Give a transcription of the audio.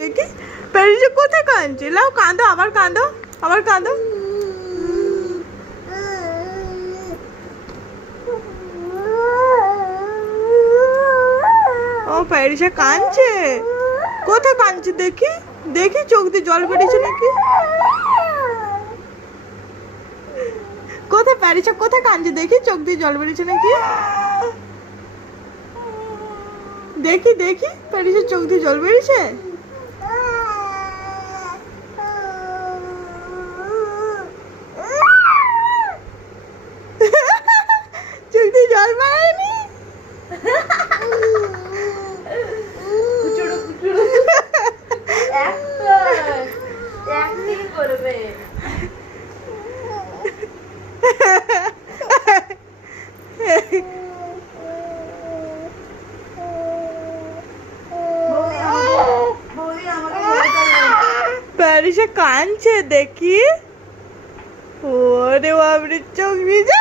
দেখি প্যারিসে কোথায় কাঁদছে? লাও কাঁদো, আবার কাঁদো, আবার কাঁদো। ও প্যারিসে কাঁদছে, কোথায় কাঁদছে দেখি, দেখি চোখ দিয়ে জল বেরিয়েছে নাকি। কোথায় প্যারিসে কোথায় কাঁদছে দেখি, চোখ দিয়ে জল বেরিয়েছে নাকি। দেখি দেখি প্যারিসের চোখ দিয়ে জল বেরিয়েছে। চোখ দিয়ে জল বেরোয়নি। প্যারিসে কাঁদছে দেখি। ওরে বাবরে চোখ ভিজে।